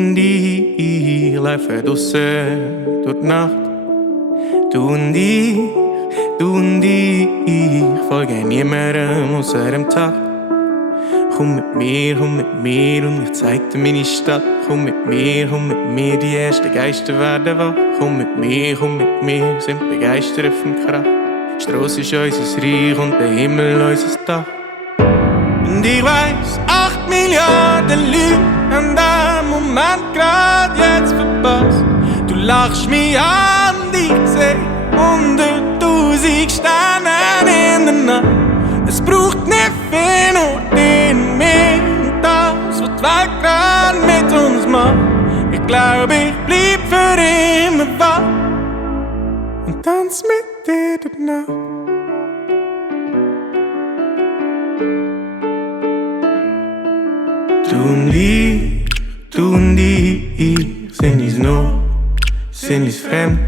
und ich laufen draussen durch die Nacht. Du und ich folgen niemandem ausser dem Tag. Komm mit mir und ich zeig dir meine Stadt. Komm mit mir, die ersten Geister werden wach. Komm mit mir, sind begeistert vom Krach. Die Strasse ist unser Reich und der Himmel unser Dach. Und ich weiss, 8 Milliarden Leute haben den Moment grad jetzt verpasst. Du lachst mich an und ich seh 100.000 Sterne in der Nacht. Es braucht nicht viel, nur in mir und das, was die Welt grad mit uns macht. Ich glaub, ich bleib für immer wach und tanz mit dir durch die Nacht. Du und ich sind uns noch, sind uns fremd.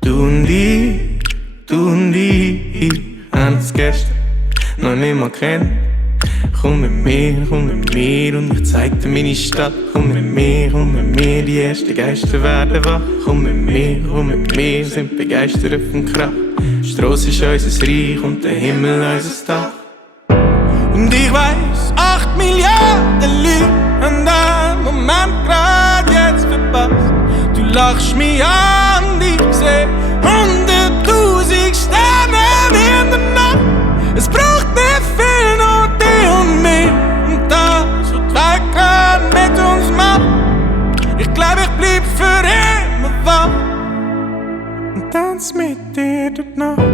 Du und ich haben es gestern noch nicht mal kennt. Komm mit mir und ich zeig dir meine Stadt. Komm mit mir, die ersten Geister werden wach. Komm mit mir, sind begeistert vom Krach. Die Strasse ist unser Reich und der Himmel unser Dach. Und ich weiss, 8 Milliarden Leute haben den Moment grad jetzt verpasst. Du lachst mich an und ich seh 100.000 Sterne in der Nacht. Es braucht nicht viel, nur dich und mich und das, was die Welt grad mit uns macht. Ich glaub, ich bleib für immer wach und tanz mit dir durch die Nacht.